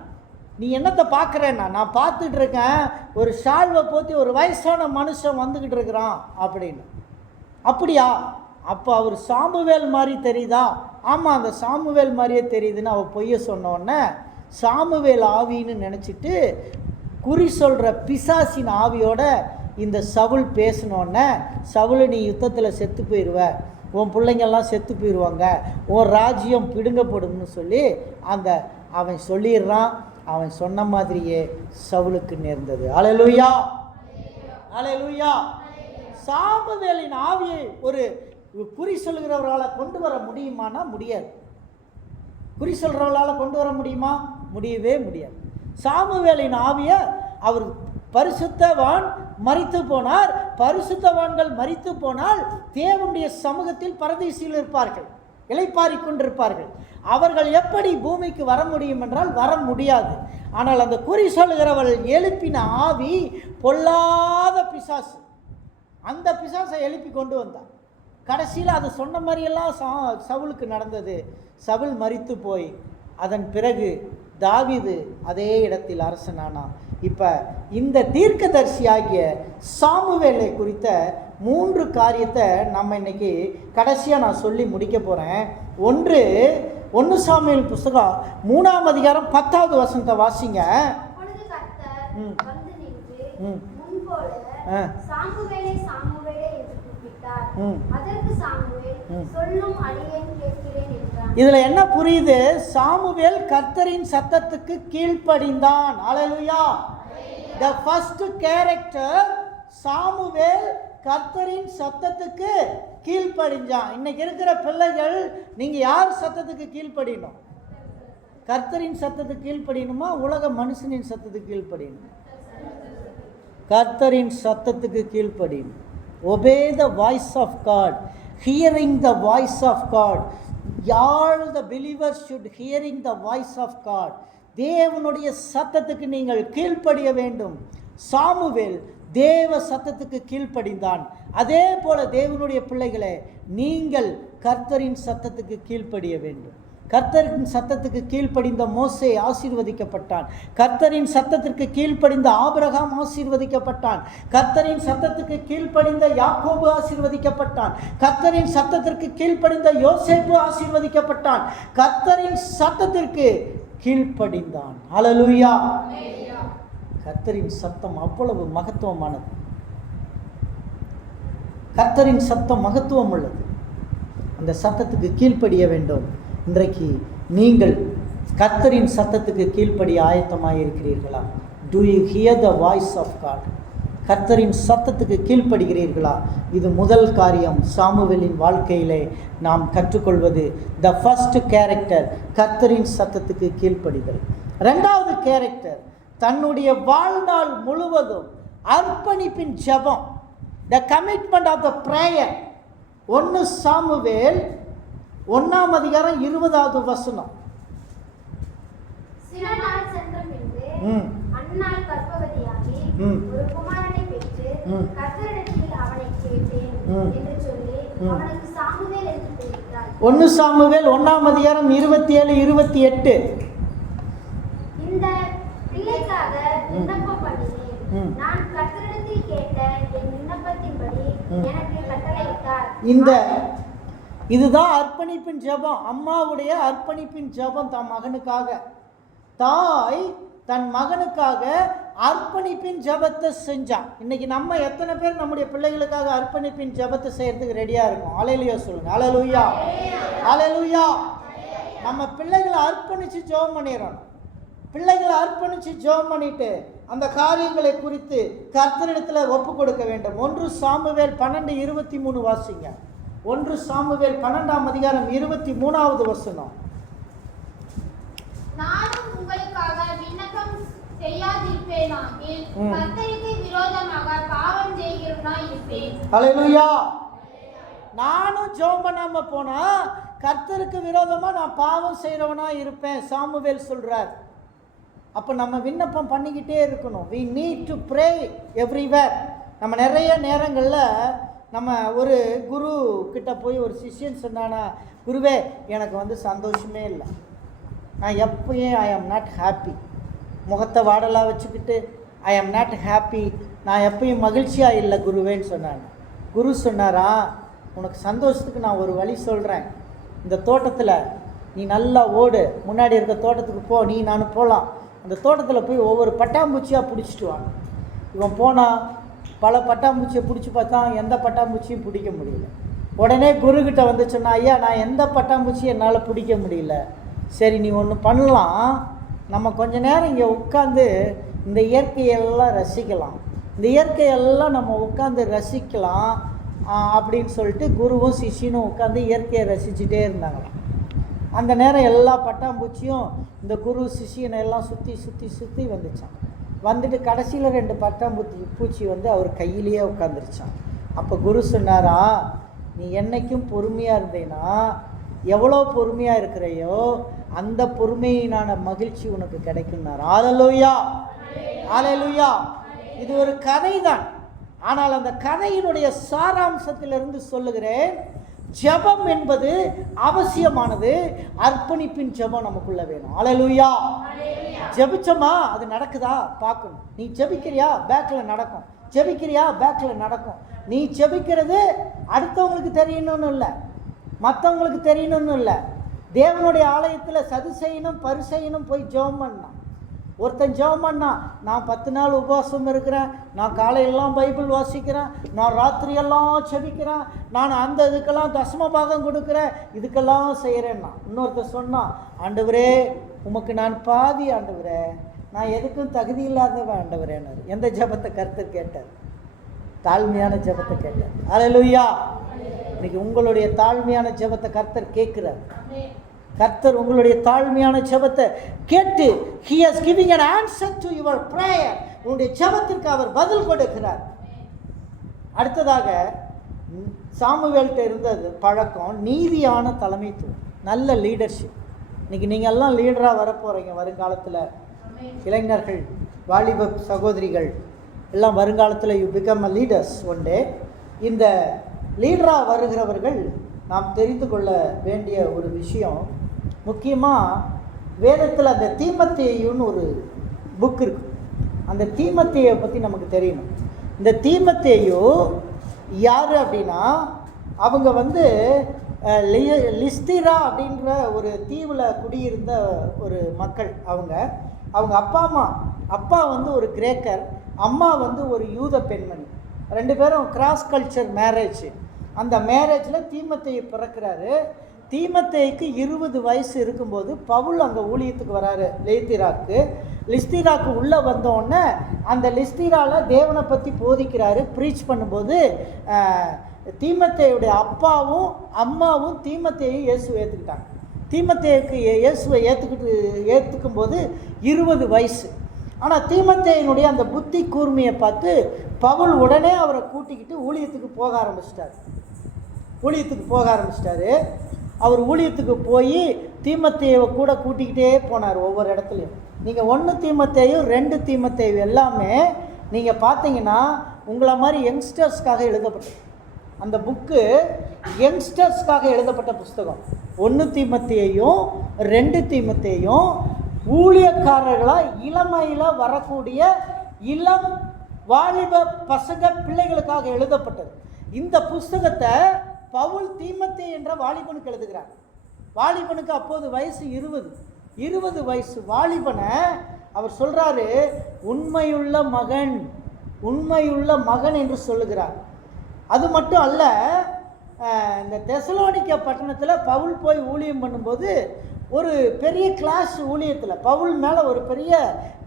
நீ என்னத்தை பார்க்குறேன்னா, நான் பார்த்துட்டு இருக்கேன் ஒரு ஷால்வை போத்தி ஒரு வயசான மனுஷன் வந்துக்கிட்டு இருக்கிறான் அப்படின்னு. அப்படியா, அப்போ அவர் சாமுவேல் மாதிரி தெரியுதா? ஆமாம், அந்த சாமுவேல் மாதிரியே தெரியுதுன்னு அவள் பொய்ய சொன்னோடனே சாமுவேல் ஆவின்னு நினச்சிட்டு குறி சொல்கிற பிசாசின் ஆவியோட இந்த சவுல் பேசினோடனே, சவுல் நீ யுத்தத்தில் செத்து போயிடுவ, உன் பிள்ளைங்கள்லாம் செத்து போயிடுவாங்க, உன் ராஜ்யம் பிடுங்கப்படும்னு சொல்லி அவன் சொல்லிடுறான். அவன் சொன்ன மாதிரியே சவுலுக்கு நேர்ந்தது. ஹல்லேலூயா, ஹல்லேலூயா. சாமுவேலின் ஆவியை ஒரு குறி சொல்கிறவர்களால் கொண்டு வர முடியுமானா முடியாது. குறி சொல்கிறவர்களால் கொண்டு வர முடியுமா? முடியவே முடியாது. சாமுவேலின் ஆவியை அவர் பரிசுத்தவான் மரித்து போனார். பரிசுத்தவான்கள் மரித்து போனால் தேவனுடைய சமூகத்தில் பரதீசில் இருப்பார்கள், இளைப்பாரி கொண்டிருப்பார்கள். அவர்கள் எப்படி பூமிக்கு வர முடியும் என்றால் வர முடியாது. ஆனால் அந்த குறி சொல்கிறவர்கள் எழுப்பின ஆவி பொல்லாத பிசாசு, அந்த பிசாசை எழுப்பி கொண்டு வந்தான். கடைசியில் அது சொன்ன மாதிரியெல்லாம் சவுலுக்கு நடந்தது. சவுல் மரித்து போய் அதன் பிறகு தாவீது அதே இடத்தில் அரசனானான். இப்போ இந்த தீர்க்கதரிசியாகிய சாமுவேலை குறித்த 3 காரியத்தை நம்ம இன்னைக்கு கடைசியாக நான் சொல்லி முடிக்க போகிறேன். 1 சாமுவேல் புஸ்தகம் 3ஆம் அதிகாரம் 10வது வசனத்தை வாசிங்க. இதுல என்ன புரியுது? சாமுவேல் கர்த்தரின் சத்தத்துக்கு கீழ்ப்படிந்தான். ஹல்லேலூயா. The first character, சாமுவேல் கர்த்தரின் சத்தத்துக்கு கீழ்ப்படிஞ்சான். இன்னைக்கு இருக்கிற பிள்ளைகள், நீங்க யார் சத்தத்துக்கு கீழ்ப்படியணும்? கர்த்தரின் சத்தத்துக்கு கீழ்ப்படியணுமா, உலக மனுஷனின் சத்தத்துக்கு கீழ்ப்படியணும்? கர்த்தரின் சத்தத்துக்கு கீழ்ப்படியணும். Obey the voice of God, hearing the voice of God. All the believers should hearing the voice of God. தேவனுடைய சத்தத்துக்கு நீங்கள் கீழ்ப்படிய வேண்டும். சாமுவேல் தேவ சத்தத்துக்கு கீழ்ப்படிந்தான். அதே போல தேவனுடைய பிள்ளைகளே, நீங்கள் கர்த்தரின் சத்தத்துக்கு கீழ்ப்படிய வேண்டும். கர்த்தரின் சத்தத்துக்கு கீழ்ப்படிந்த மோசே ஆசீர்வதிக்கப்பட்டான். கர்த்தரின் சத்தத்திற்கு கீழ்ப்படிந்த ஆபிரகாம் ஆசீர்வதிக்கப்பட்டான். கர்த்தரின் சத்தத்துக்கு கீழ்ப்படிந்த யாக்கோபு ஆசீர்வதிக்கப்பட்டான். கர்த்தரின் சத்தத்திற்கு கீழ்ப்படிந்த யோசேப்பு ஆசீர்வதிக்கப்பட்டான். கர்த்தரின் சத்தத்திற்கு கீழ்ப்படிந்தான். ஹல்லேலூயா. கர்த்தரின் சத்தம் அவ்வளவு மகத்துவமானது. கர்த்தரின் சத்தம் மகத்துவம் உள்ளது. அந்த சத்தத்துக்கு கீழ்ப்படிய வேண்டும். இன்றைக்கு நீங்கள் கர்த்தரின் சத்தத்துக்கு கீழ்ப்படிய ஆயத்தமாக இருக்கிறீர்களா? Do you hear the voice of God? கர்த்தரின் சத்தத்துக்கு கீழ்ப்படுகிறீர்களா? இது முதல் காரியம். சாமுவேலின் வாழ்க்கையிலே நாம் கற்றுக்கொள்வது the first character, கர்த்தரின் சத்தத்துக்கு கீழ்ப்படிதல். இரண்டாவது கேரக்டர், தன்னுடைய வாழ்நாள் முழுவதும் அர்ப்பணிப்பின் ஜெபம், the commitment of the prayer. 1 Samuel 1ஆம் அதிகாரம் 20வது வசனம். சில நாள் சென்ற பின்பு அன்னாள் கர்ப்பவதியாகி ஒரு குமாரனை பெற்று கர்த்தரிடத்தில் அவனை கேட்டேன் என்று சொல்லி அவனுக்கு சாமுவேல் என்று பெயரிட்டாள். 1 சாமுவேல் 1ஆம் அதிகாரம் 27 28. இந்த பிள்ளைக்காக விண்ணப்பம் பண்ணினேன். நான் கர்த்தரிடத்தில் கேட்ட என் விண்ணப்பத்தின்படி எனக்கு கட்டளையிட்டார். இதுதான் அர்ப்பணிப்பின் ஜெபம். அம்மாவுடைய அர்ப்பணிப்பின் ஜெபம் தன் மகனுக்காக. தாய் தன் மகனுக்காக அர்ப்பணிப்பின் ஜெபத்தை செஞ்சான். இன்னைக்கு நம்ம எத்தனை பேர் நம்முடைய பிள்ளைகளுக்காக அர்ப்பணிப்பின் ஜெபத்தை செய்யறதுக்கு ரெடியா இருக்கும்? ஹல்லேலூயா சொல்லுங்க. ஹல்லேலூயா, ஹல்லேலூயா. நம்ம பிள்ளைகளை அர்ப்பணிச்சு ஜெபம் பண்ணிடுறோம். பிள்ளைகளை அர்ப்பணிச்சு ஜெபம் பண்ணிட்டு அந்த காரியங்களை குறித்து கர்த்தரிடத்துல ஒப்பு கொடுக்க வேண்டும். 1 சாமுவேல் 12:23 வாசிங்க. 1 சாமுவேல் 12ஆம் அதிகாரம் 23வது வசனம். நானும் உங்களுக்காக விண்ணப்பம் செய்யாதிருப்பேனாகில் கர்த்தருக்கு விரோதமாக பாவம் செய்கிறவனாய் இருப்பேன். ஹல்லேலூயா. நானும் ஜெபம் பண்ணாம போனா கர்த்தருக்கு விரோதமா நான் பாவம் செய்கிறவனா இருப்பேன் சாமுவேல் சொல்றார். அப்போ நம்ம விண்ணப்பம் பண்ணிக்கிட்டே இருக்கணும். we need to pray everywhere. நம்ம நிறைய நேரங்களில் நம்ம ஒரு குரு கிட்ட போய் ஒரு சிஷ்யன் சொன்னானா, குருவே எனக்கு சந்தோஷமே இல்லை, நான் எப்பயும் ஐ ஆம் நாட் ஹாப்பி, முகத்தை வாடலாக வச்சுக்கிட்டு ஐ ஆம் நாட் ஹாப்பி, நான் எப்பயும் மகிழ்ச்சியாக இல்லை குருவேன்னு சொன்னாங்க. குரு சொன்னாரா, உனக்கு சந்தோஷத்துக்கு நான் ஒரு வழி சொல்கிறேன். இந்த தோட்டத்தில் நீ நல்லா ஓடு, முன்னாடி இருக்க தோட்டத்துக்கு போ, நீ நான் போகலாம். அந்த தோட்டத்தில் போய் ஒவ்வொரு பட்டாம்பூச்சியாக பிடிச்சிட்டு வாங்க. இவன் போனால் பல பட்டாம்பூச்சியை பிடிச்சி பார்த்தா எந்த பட்டாம்பூச்சியும் பிடிக்க முடியல. உடனே குருக்கிட்ட வந்து சொன்னா, ஐயா நான் எந்த பட்டாம்பூச்சியும் என்னால் பிடிக்க முடியல. சரி நீ ஒன்று பண்ணலாம், நம்ம கொஞ்ச நேரம் இங்கே உட்காந்து இந்த இயற்கையெல்லாம் ரசிக்கலாம், இந்த இயற்கையெல்லாம் நம்ம உட்காந்து ரசிக்கலாம் அப்படின்னு சொல்லிட்டு குருவும் சிஷியனும் உட்காந்து இயற்கையை ரசிச்சுட்டே இருந்தாங்களாம். அந்த நேரம் எல்லா பட்டாம்பூச்சியும் இந்த குரு சிஷியனை எல்லாம் சுற்றி சுற்றி சுற்றி வந்துச்சான். வந்துட்டு கடைசியில் 2 பட்டாம்பூச்சி அவர் கையிலேயே உட்காந்துருச்சான். அப்போ குரு சொன்னாரா, நீ என்றைக்கும் பொறுமையாக இருந்தேன்னா, எவ்வளோ பொறுமையாக இருக்கிறையோ அந்த பொறுமையினான மகிழ்ச்சி உனக்கு கிடைக்கும்னார். ஹல்லேலூயா, ஹல்லேலூயா. இது ஒரு கதை தான், ஆனால் அந்த கதையினுடைய சாராம்சத்திலிருந்து சொல்லுகிறேன், ஜெபம் என்பது அவசியமானது. அர்ப்பணிப்பின் ஜெபம் நமக்குள்ள வேணும். ஹல்லேலூயா. ஜெபிச்சோமா அது நடக்குதா பார்க்கணும். நீ ஜெபிக்கிறியா, பேக்கில் நடக்கும். ஜெபிக்கிறியா, பேக்கில் நடக்கும். நீ ஜெபிக்கிறது அடுத்தவங்களுக்கு தெரியணும்னு இல்லை, மற்றவங்களுக்கு தெரியணும்னு இல்லை. தேவனுடைய ஆலயத்தில் சதுசெய்யணும் பரிசெய்யணும் போய் ஜெபம் பண்ணான். ஒருத்தன் ஜெபம் பண்ணா, நான் 10 நாள் உபவாசம் இருக்கிறேன், நான் காலையெல்லாம் பைபிள் வாசிக்கிறேன், நான் ராத்திரியெல்லாம் செபிக்கிறேன், நான் அந்த இதுக்கெல்லாம் தசம பாகம் கொடுக்குறேன், இதுக்கெல்லாம் செய்கிறேன்னா. இன்னொருத்தர் சொன்னான், ஆண்டவரே உமக்கு நான் பாவி ஆண்டவரே, நான் எதுக்கும் தகுதி இல்லாதவன் ஆண்டவரேன்னாரு. எந்த ஜெபத்தை கர்த்தர் கேட்டார்? தாழ்மையான ஜெபத்தை கேட்டார். ஹல்லேலூயா. இன்னைக்கு உங்களுடைய தாழ்மையான ஜெபத்தை கர்த்தர் கேட்கிறார். கர்த்தர் உங்களுடைய தாழ்மையான ஜெபத்தை கேட்டு he is giving an answer to your prayer. உங்களுடைய ஜெபத்திற்கு அவர் பதில் கொடுக்கிறார். அடுத்ததாக சாமுவேல்கிட்ட இருந்தது பழக்கம் நீதியான தலைமைத்துவம், நல்ல லீடர்ஷிப். இன்னைக்கு நீங்கள் எல்லாம் லீடராக வரப்போகிறீங்க வருங்காலத்தில். இளைஞர்கள், வாலிப சகோதரிகள் எல்லாம் வருங்காலத்தில் you become a leaders one day. இந்த லீடராக வருகிறவர்கள் நாம் தெரிந்து கொள்ள வேண்டிய ஒரு விஷயம், முக்கியமாக வேதத்தில் அந்த தீமத்தேயுன்னு ஒரு புக் இருக்குது. அந்த தீமத்தேயை பற்றி நமக்கு தெரியணும். இந்த தீமத்தேயு யார் அப்படின்னா, அவங்க லிஸ்திரா அப்படின்ற ஒரு தீவில் குடியிருந்த ஒரு மக்கள். அவங்க அப்பா வந்து ஒரு கிரேக்கர், அம்மா வந்து ஒரு யூத பெண்மணி. 2 பேரும் கிராஸ் கல்ச்சர் மேரேஜ். அந்த மேரேஜில் தீமோத்தேயு பிறக்கிறாரு. தீமோத்தேயுக்கு 20 வயசு இருக்கும்போது பவுல் அங்கே ஊழியத்துக்கு வராரு லிஸ்திராக்கு உள்ளே வந்தோடனே அந்த லிஸ்திராவில் தேவனை பற்றி போதிக்கிறாரு, ப்ரீச் பண்ணும்போது தீமோத்தேயுடைய அப்பாவும் அம்மாவும் தீமோத்தேயு இயேசுவை ஏற்றுக்கிட்டாங்க. தீமோத்தேயுக்கு இயேசுவை ஏற்றுக்கும் போது 20 வயசு. ஆனால் தீமோத்தேயுனுடைய அந்த புத்தி கூர்மையை பார்த்து பவுல் உடனே அவரை கூட்டிக்கிட்டு ஊழியத்துக்கு போக ஆரம்பிச்சிட்டாரு. அவர் ஊழியத்துக்கு போய் தீமோத்தேயுவை கூட கூட்டிக்கிட்டே போனார் ஒவ்வொரு இடத்துலையும். நீங்கள் 1 தீமோத்தேயு 2 தீமோத்தேயு எல்லாமே நீங்கள் பார்த்தீங்கன்னா உங்களை மாதிரி யங்ஸ்டர்ஸ்க்காக எழுதப்பட்டது. அந்த புக்கு யங்ஸ்டர்ஸ்க்காக எழுதப்பட்ட புஸ்தகம். 1 தீமோத்தேயும் 2 தீமோத்தேயும் ஊழியக்காரர்களாக இளமையில் வரக்கூடிய இளம் வாலிப பசங்க பிள்ளைகளுக்காக எழுதப்பட்டது. இந்த புஸ்தகத்தை பவுல் தீமோத்தேயு என்ற வாலிபனுக்கு எழுதுகிறார். வாலிபனுக்கு அப்போது வயசு 20 வயசு வாலிபனை அவர் சொல்கிறாரு, உண்மையுள்ள மகன் என்று சொல்லுகிறார். அது மட்டும் அல்ல, இந்த தெசலோனிக்கே பட்டணத்தில் பவுல் போய் ஊழியம் பண்ணும்போது ஒரு பெரிய கிளாஸ் ஊழியத்தில் பவுல் மேலே ஒரு பெரிய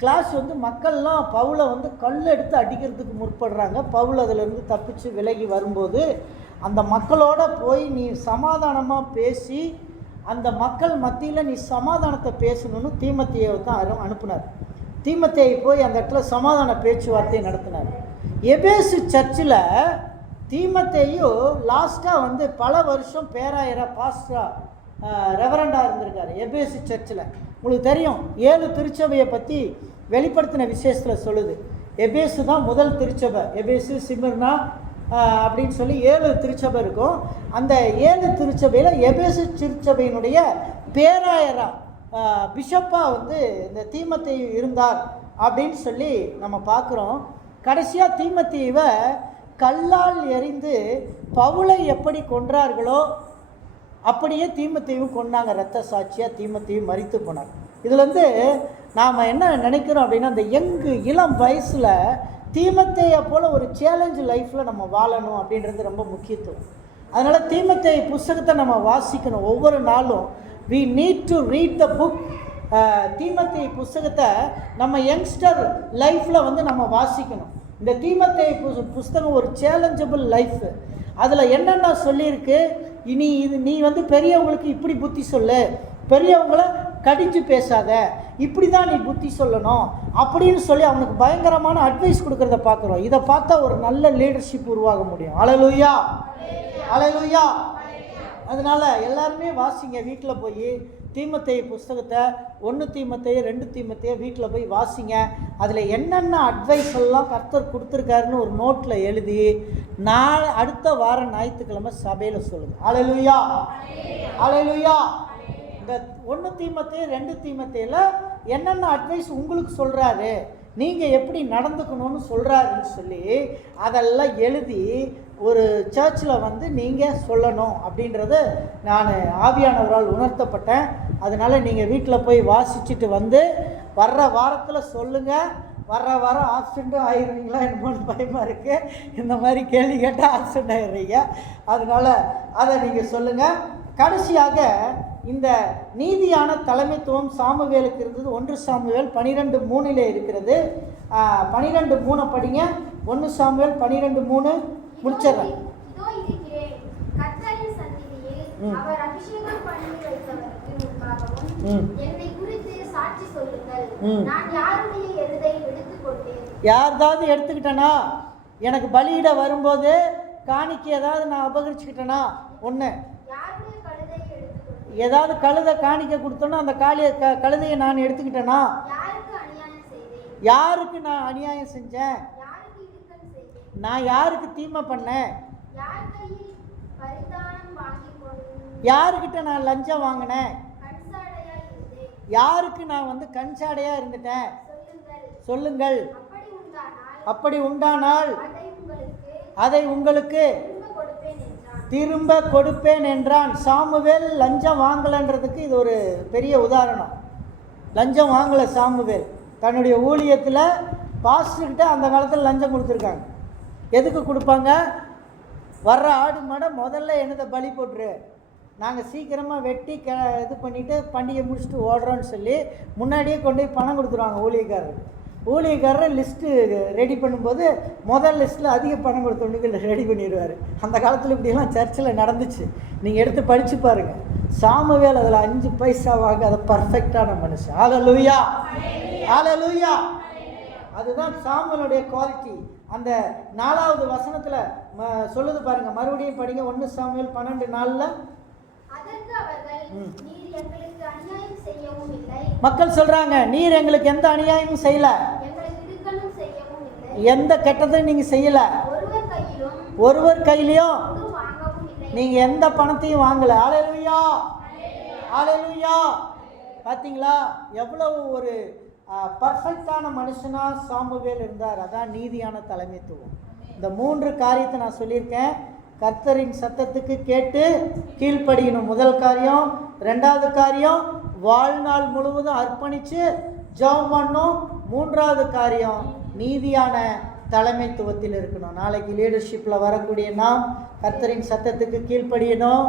கிளாஸ் வந்து மக்கள்லாம் பவுலை வந்து கல் எடுத்து அடிக்கிறதுக்கு முற்படுறாங்க. பவுல் அதிலிருந்து தப்பிச்சு விலகி வரும்போது அந்த மக்களோட போய் நீ சமாதானமாக பேசி அந்த மக்கள் மத்தியில் நீ சமாதானத்தை பேசணும்னு தீமோத்தேயுவை தான் அனுப்புனார். தீமோத்தேயு போய் அந்த இடத்துல சமாதான பேச்சுவார்த்தை நடத்தினார். எபேசு சர்ச்சில் தீமோத்தேயு லாஸ்ட்டாக வந்து பல வருஷம் பேராயரா பாஸ்டரா ரெவரண்டாக இருந்திருக்காரு எபேசு சர்ச்சில். உங்களுக்கு தெரியும், 7 திருச்சபையை பற்றி வெளிப்படுத்தின விசேஷத்தில் சொல்லுது. எபேசு தான் முதல் திருச்சபை. எபேசு, சிமிர்னா அப்படின்னு சொல்லி 7 திருச்சபை இருக்கும். அந்த 7 திருச்சபையில் எபேசு திருச்சபையினுடைய பேராயரா பிஷப்பாக வந்து இந்த தீமோத்தேயு இருந்தார் அப்படின்னு சொல்லி நம்ம பார்க்குறோம். கடைசியாக தீமோத்தேயுவை கல்லால் எறிந்து பவுலை எப்படி கொன்றார்களோ அப்படியே தீமோத்தேயு கொன்னாங்க. இரத்த சாட்சியாக தீமோத்தேயு மரித்து போனார். இதுலேருந்து நாம் என்ன நினைக்கிறோம் அப்படின்னா, அந்த இளம் வயசில் தீமோத்தேயை போல் ஒரு சேலஞ்ச் லைஃப்பில் நம்ம வாழணும் அப்படின்றது ரொம்ப முக்கியத்துவம். அதனால் தீமோத்தேயு புஸ்தகத்தை நம்ம வாசிக்கணும் ஒவ்வொரு நாளும். we need to read the book. தீமோத்தேயு புஸ்தகத்தை நம்ம யங்ஸ்டர் லைஃப்பில் வந்து நம்ம வாசிக்கணும். இந்த தீமோத்தேயு புஸ்தகம் ஒரு சேலஞ்சபிள் லைஃப். அதில் என்னென்ன சொல்லியிருக்கு, நீ வந்து பெரியவங்களுக்கு இப்படி புத்தி சொல்லு, பெரியவங்களை கடிஞ்சு பேசாத, இப்படி தான் நீ புத்தி சொல்லணும் அப்படின்னு சொல்லி அவனுக்கு பயங்கரமான அட்வைஸ் கொடுக்கறத பார்க்குறோம். இதை பார்த்தா ஒரு நல்ல லீடர்ஷிப் உருவாக முடியும். அல்லேலூயா, அல்லேலூயா. அதனால் எல்லாருமே வாசிங்க. வீட்டில் போய் தீமோத்தேயு புஸ்தகத்தை 1 தீமோத்தேயு 2 தீமோத்தேயு வீட்டில் போய் வாசிங்க. அதில் என்னென்ன அட்வைஸ் எல்லாம் கர்த்தர் கொடுத்துருக்காருன்னு ஒரு நோட்டில் எழுதி அடுத்த வாரம் ஞாயிற்றுக்கிழமை சபையில் சொல்லுங்கள். அல்லேலூயா, அல்லேலூயா. இந்த 1 தீமோத்தேயு 2 தீமோத்தேயுல என்னென்ன அட்வைஸ் உங்களுக்கு சொல்கிறாரு, நீங்கள் எப்படி நடந்துக்கணும்னு சொல்கிறாருன்னு சொல்லி அதெல்லாம் எழுதி ஒரு சர்ச்சில் வந்து நீங்கள் சொல்லணும் அப்படின்றது நான் ஆவியானவரால் உணர்த்தப்பட்டேன். அதனால் நீங்கள் வீட்டில் போய் வாசிச்சுட்டு வந்து வர்ற வாரத்தில் சொல்லுங்கள். வர்ற வாரம் ஆப்சண்ட்டும் ஆயிடுவீங்களா என்னமோன்னு பயமாக இருக்குது. இந்த மாதிரி கேள்வி கேட்டால் ஆப்சண்ட் ஆகிடுறீங்க. அதனால் அதை நீங்கள் சொல்லுங்கள். கடைசியாக இந்த நீதியான தலைமைத்துவம் சாமுவேலுக்கு இருந்தது. 1 சாமுவேல் 12:3 இருக்கிறது. 12:3 படிங்க. 1 சாமுவேல் 12:3 முடிச்சிடறேன். அவர் அபிஷேகம் பண்ணி வைத்தவருக்கு முன்பாகவும் என்னை குறித்து சாட்சி சொல்லுங்கள். நான் யாருடைய எருதை எடுத்துக்கொண்டேன்? யார்தாவது எடுத்துக்கிட்டேனா, எனக்கு பலியிட வரும்போது காணிக்கை ஏதாவது நான் அபகரிச்சுக்கிட்டேனா, ஒன்று ஏதாவது கழுதை காணிக்கை கொடுத்தோன்னா அந்த கழுதையை நான் எடுத்துக்கிட்டேனா, யாருக்கு நான் அநியாயம் செஞ்சேன், நான் யாருக்கு தீமை பண்ணேன், யாருக்கிட்ட நான் லஞ்சம் வாங்கினேன், யாருக்கு நான் வந்து கண்சாடையாக இருந்துட்டேன் சொல்லுங்கள். அப்படி உண்டானால் அதை உங்களுக்கு திரும்ப கொடுப்பேன் என்றான். சாமுவேல் லஞ்சம் வாங்கலைன்றதுக்கு இது ஒரு பெரிய உதாரணம். லஞ்சம் வாங்கலை சாமுவேல். தன்னுடைய ஊழியத்தில் பாஸ்டர்கிட்ட அந்த காலத்தில் லஞ்சம் கொடுத்துருக்காங்க. எதுக்கு கொடுப்பாங்க? வர்ற ஆடு மாடை முதல்ல என்னதை பலி போட்டுரு, நாங்கள் சீக்கிரமாக வெட்டி இது பண்ணிவிட்டு பண்டிகை முடிச்சுட்டு ஓடுறோன்னு சொல்லி முன்னாடியே கொண்டு போய் பணம் கொடுத்துருவாங்க ஊழியக்காரர். ஊழியக்காரர் லிஸ்ட்டு ரெடி பண்ணும்போது முதல் லிஸ்ட்டில் அதிக பணம் கொடுத்தவனுக்கு ரெடி பண்ணிடுவார். அந்த காலத்தில் இப்படியெல்லாம் சர்ச்சில் நடந்துச்சு. நீங்கள் எடுத்து படித்து பாருங்கள். சாமுவேல் அதில் 5 பைசா வாங்க அதை பர்ஃபெக்டான மனுஷன். ஹல்லேலூயா, ஹல்லேலூயா. அதுதான் சாமுவேலுடைய குவாலிட்டி. அந்த 4வது வசனத்தில் சொல்லுது பாருங்க, மறுபடியும் படிங்க. 1 சாமுவேல் 12:4. மக்கள் சொல்றாங்க, நீர் எங்களுக்கு எந்த அநியாயமும் செய்யல, எந்த கெட்டதையும் நீங்க செய்யல, ஒருவர் கையிலையும் நீங்க எந்த பணத்தையும் வாங்கல. ஹல்லேலூயா, ஹல்லேலூயா. பாத்தீங்களா எவ்வளவு ஒரு பர்ஃபெக்டான மனுஷனா சாமுவேல் இருந்தார். அதான் நீதியான தலைமைத்துவம். இந்த 3 காரியத்தை நான் சொல்லியிருக்கேன். கர்த்தரின் சத்தத்துக்கு கேட்டு கீழ்ப்படியணும், முதல் காரியம். 2வது காரியம், வாழ்நாள் முழுவதும் அர்ப்பணித்து ஜெபம் பண்ணணும். 3வது காரியம், நீதியான தலைமைத்துவத்தில் இருக்கணும். நாளைக்கு லீடர்ஷிப்பில் வரக்கூடிய நாம் கர்த்தரின் சத்தத்துக்கு கீழ்ப்படியணும்.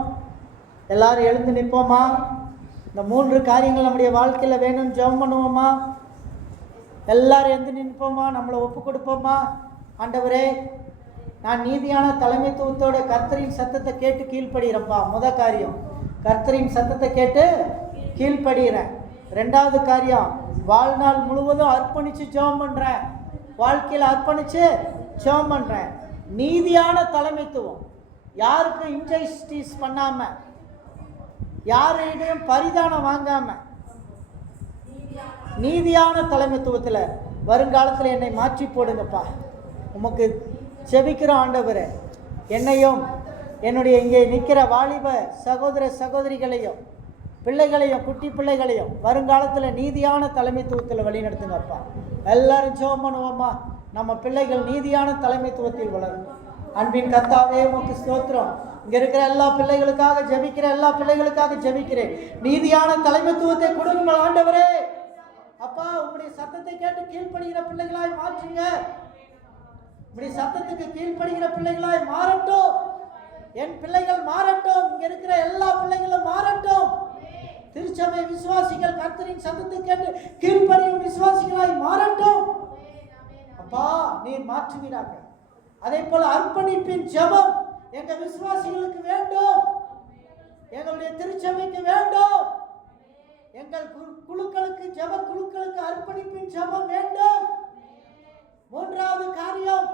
எல்லாரும் எழுந்து நிற்போமா? இந்த 3 காரியங்கள் நம்முடைய வாழ்க்கையில் வேணும்னு ஜெபம் பண்ணுவோமா? எல்லாரும் எழுந்து நிற்போமா? நம்மளை ஒப்பு கொடுப்போமா? ஆண்டவரே, நான் நீதியான தலைமைத்துவத்தோட கர்த்தரின் சத்தத்தை கேட்டு கீழ்ப்படுகிறேன்ப்பா. முதல் காரியம், கர்த்தரின் சத்தத்தை கேட்டு கீழ்ப்படுகிறேன். 2வது காரியம், வாழ்நாள் முழுவதும் அர்ப்பணித்து ஜெபம் பண்ணுறேன், வாழ்க்கையில் அர்ப்பணித்து ஜெபம் பண்ணுறேன். நீதியான தலைமைத்துவம், யாருக்கும் இன்ஜஸ்டிஸ் பண்ணாமல், யாரிடையும் பரிதானம் வாங்காமல், நீதியான தலைமைத்துவத்தில் வருங்காலத்தில் என்னை மாற்றி போடுங்கப்பா. உமக்கு செபிக்கிறோம் ஆண்டவரே. என்னையும் என்னுடைய இங்கே நிற்கிற வாலிப சகோதர சகோதரிகளையும் பிள்ளைகளையும் குட்டி பிள்ளைகளையும் வருங்காலத்தில் நீதியான தலைமைத்துவத்தில் வழிநடத்துங்கப்பா. எல்லாரும் ஜெபம் பண்ணுவோமா? நம்ம பிள்ளைகள் நீதியான தலைமைத்துவத்தில் வளரும். அன்பின் கர்த்தாவே, உமக்கு ஸ்தோத்திரம். இங்கே இருக்கிற எல்லா பிள்ளைகளுக்காக ஜெபிக்கிற, எல்லா பிள்ளைகளுக்காக ஜெபிக்கிறேன். நீதியான தலைமைத்துவத்தை கொடுங்கள் ஆண்டவரே. அப்பா, உங்களுடைய சத்தத்தை கேட்டு கீழ்ப்படுகிற பிள்ளைகளாய் மாற்றுங்க. உங்களுடைய சத்தத்துக்கு கீழ்ப்படுகிற பிள்ளைகளாய் மாறட்டும். என் பிள்ளைகள் மாறட்டும். இங்க இருக்கிற எல்லா பிள்ளைகளும் மாறட்டும். திருச்சபை விசுவாசிகள் கர்த்தரின் சத்தத்தை கேட்டு கீழ்ப்படியும் விசுவாசிகளாய் மாறட்டும். அப்பா, நீர் மாற்றுவீராக. அதே போல அர்ப்பணிப்பின் ஜெபம் எங்க விசுவாசிகளுக்கு வேண்டும், எங்களுடைய திருச்சபைக்கு வேண்டும், எங்கள் குழுக்களுக்கு, ஜெப குழுக்களுக்கு அர்ப்பணிப்பின் ஜெபம் வேண்டும். 3வது காரியம்,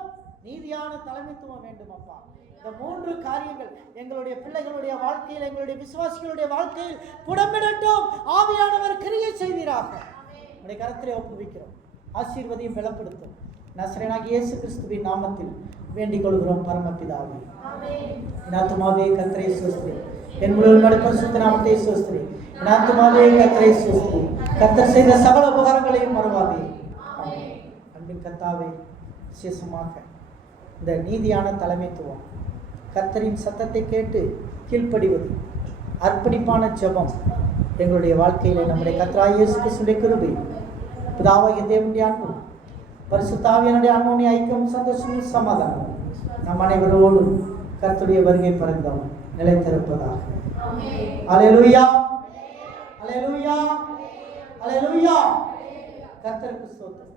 நீதியான தலைமைத்துவம் வேண்டும். அப்பா, இந்த 3 காரியங்கள் எங்களுடைய பிள்ளைகளுடைய வாழ்க்கையில், எங்களுடைய விசுவாசிகளுடைய வாழ்க்கையில் புடமிடட்டும். ஆவியானவர் கிரியை செய்வீராக. உடைய கரத்திலே ஒப்புவிக்கிறோம். ஆசீர்வதியும் பலப்படுத்தும். நசரேயனாகிய இயேசு கிறிஸ்துவின் நாமத்தில் வேண்டிக் கொள்கிறோம் பரமபிதாவே. என் ஆத்துமாவே கர்த்தரை ஸ்தோத்திரி, என் முழு பரிசுத்த நாமத்தை ஸ்தோத்திரி. என் ஆத்துமாவே கர்த்தரை ஸ்தோத்திரி, கர்த்தர் செய்த சகல உபகாரங்களையும் மறவாதே. அன்பின் கர்த்தாவே, விசேஷமாக இந்த நீதியான தலைமைத்துவம், கர்த்தரின் சத்தத்தை கேட்டு கீழ்ப்படிவது, அர்ப்பணிப்பான ஜெபம் எங்களுடைய வாழ்க்கையில் நம்முடைய கர்த்தராகிய இயேசு கிறிஸ்துவின் கிருபை, பிதாவாகிய தேவனுடைய அன்பு, பரிசுத்த ஆவியானவருடைய அன்பும் ஐக்கியமும் சந்தோஷமும் சமாதானம் நம் அனைவரோடும் கர்த்தருடைய வருகை பரிந்தும் நிலைத்திருப்பதாக. அல்லேலூயா, அல்லேலூயா, அல்லேலூயா. கர்த்தருக்கு ஸ்தோத்திரம்.